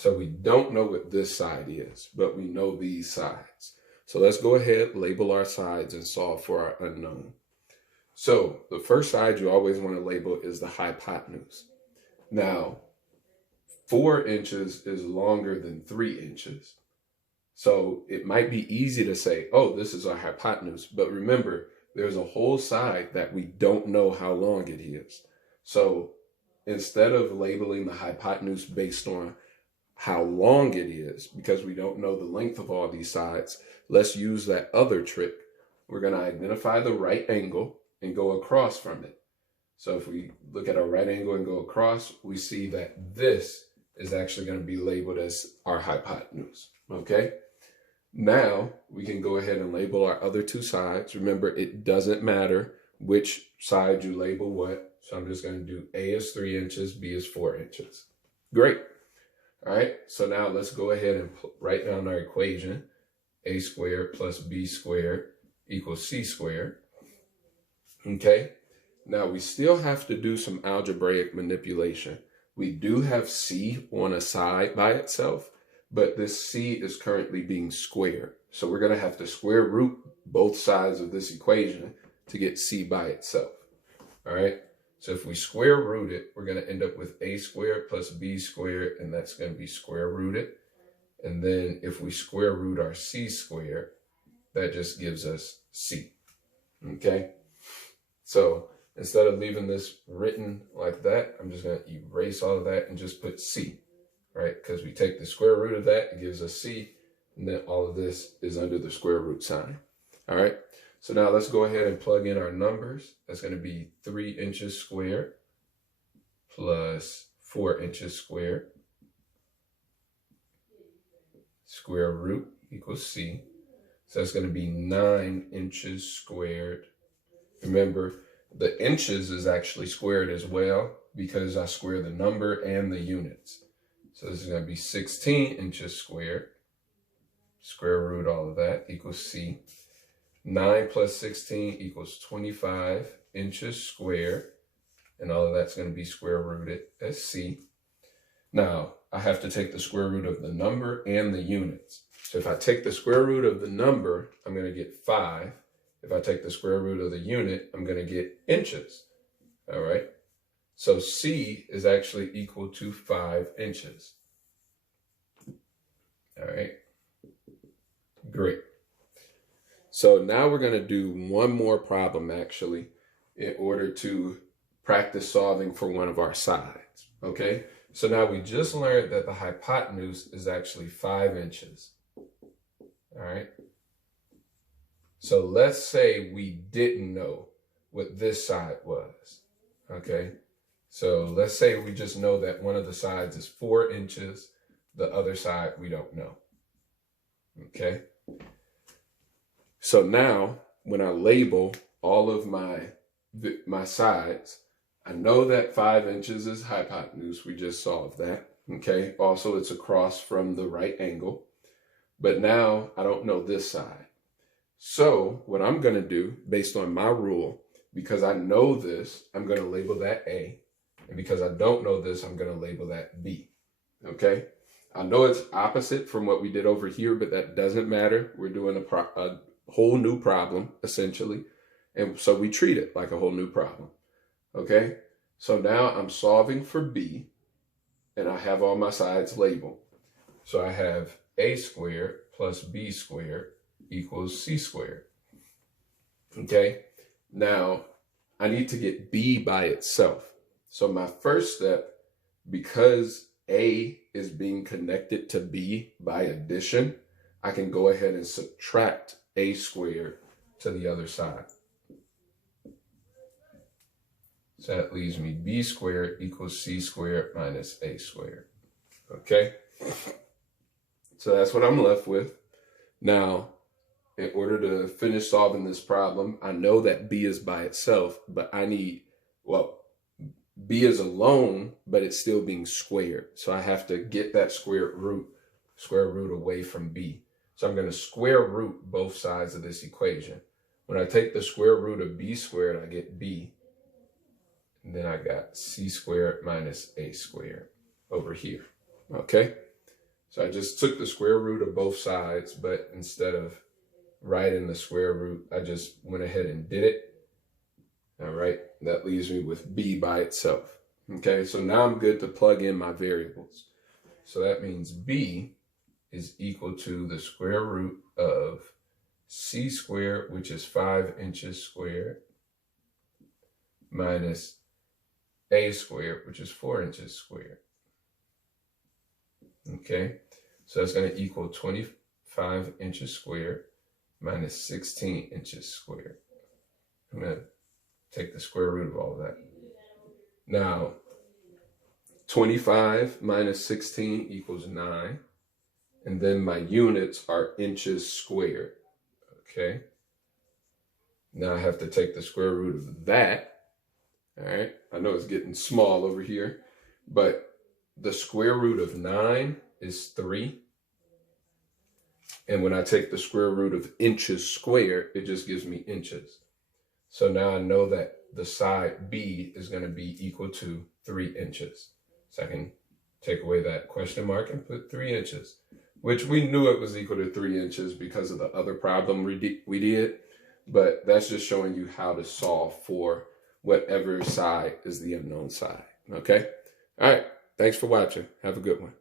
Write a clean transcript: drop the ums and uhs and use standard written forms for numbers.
So we don't know what this side is, but we know these sides. So let's go ahead, label our sides, and solve for our unknown. So the first side you always want to label is the hypotenuse. Now, 4 inches is longer than 3 inches. So it might be easy to say, oh, this is our hypotenuse. But remember, there's a whole side that we don't know how long it is. So instead of labeling the hypotenuse based on how long it is, because we don't know the length of all these sides, let's use that other trick. We're going to identify the right angle and go across from it. So if we look at our right angle and go across, we see that this is actually going to be labeled as our hypotenuse. Okay? Now we can go ahead and label our other 2 sides. Remember, it doesn't matter which side you label what. So I'm just going to do A is 3 inches, B is 4 inches. Great. All right. So now let's go ahead and write down our equation. A squared plus B squared equals C squared. Okay. Now we still have to do some algebraic manipulation. We do have C on a side by itself, but this C is currently being squared. So we're going to have to square root both sides of this equation to get C by itself. All right. So if we square root it, we're going to end up with A squared plus B squared, and that's going to be square rooted. And then if we square root our C squared, that just gives us C. Okay. So instead of leaving this written like that, I'm just going to erase all of that and just put C, right? Because we take the square root of that, it gives us C, and then all of this is under the square root sign. All right. So now let's go ahead and plug in our numbers. That's going to be 3 inches squared plus 4 inches squared. Square root equals C. So that's going to be 9 inches squared. Remember, the inches is actually squared as well because I square the number and the units. So this is going to be 16 inches squared. Square root all of that equals C. 9 plus 16 equals 25 inches squared. And all of that's going to be square rooted as C. Now, I have to take the square root of the number and the units. So if I take the square root of the number, I'm going to get 5. If I take the square root of the unit, I'm going to get inches. All right. So C is actually equal to 5 inches. All right. Great. So now we're going to do one more problem actually in order to practice solving for one of our sides. Okay. So now we just learned that the hypotenuse is actually 5 inches. All right. So let's say we didn't know what this side was. Okay. So let's say we just know that one of the sides is 4 inches. The other side we don't know. Okay. So now when I label all of my sides, I know that 5 inches is hypotenuse. We just solved that. Okay. Also, it's across from the right angle. But now I don't know this side. So what I'm going to do based on my rule, because I know this, I'm going to label that A. And because I don't know this, I'm going to label that B. Okay. I know it's opposite from what we did over here, but that doesn't matter. We're doing a whole new problem, essentially. And so we treat it like a whole new problem. Okay. So now I'm solving for B, and I have all my sides labeled. So I have A squared plus B squared equals C squared. Okay. Now I need to get B by itself. So my first step, because A is being connected to B by addition, I can go ahead and subtract A squared to the other side. So that leaves me B squared equals C squared minus A squared. Okay. So that's what I'm left with. Now, in order to finish solving this problem, I know that B is by itself, but I need, well, B is alone, but it's still being squared. So I have to get that square root away from B. So I'm going to square root both sides of this equation. When I take the square root of B squared, I get B. And then I got C squared minus A squared over here. Okay. So I just took the square root of both sides, but instead of writing the square root, I just went ahead and did it. All right, that leaves me with b by itself. Okay, so now I'm good to plug in my variables. So that means b is equal to the square root of c squared, which is 5 inches squared, minus a squared, which is 4 inches squared. Okay, so that's going to equal 25 inches squared minus 16 inches squared. I'm going to take the square root of all of that. Now, 25 minus 16 equals 9. And then my units are inches squared. Okay. Now I have to take the square root of that. All right. I know it's getting small over here, but the square root of 9 is 3. And when I take the square root of inches squared, it just gives me inches. So now I know that the side B is going to be equal to 3 inches. So I can take away that question mark and put 3 inches, which we knew it was equal to 3 inches because of the other problem we did. But that's just showing you how to solve for whatever side is the unknown side. Okay. All right. Thanks for watching. Have a good one.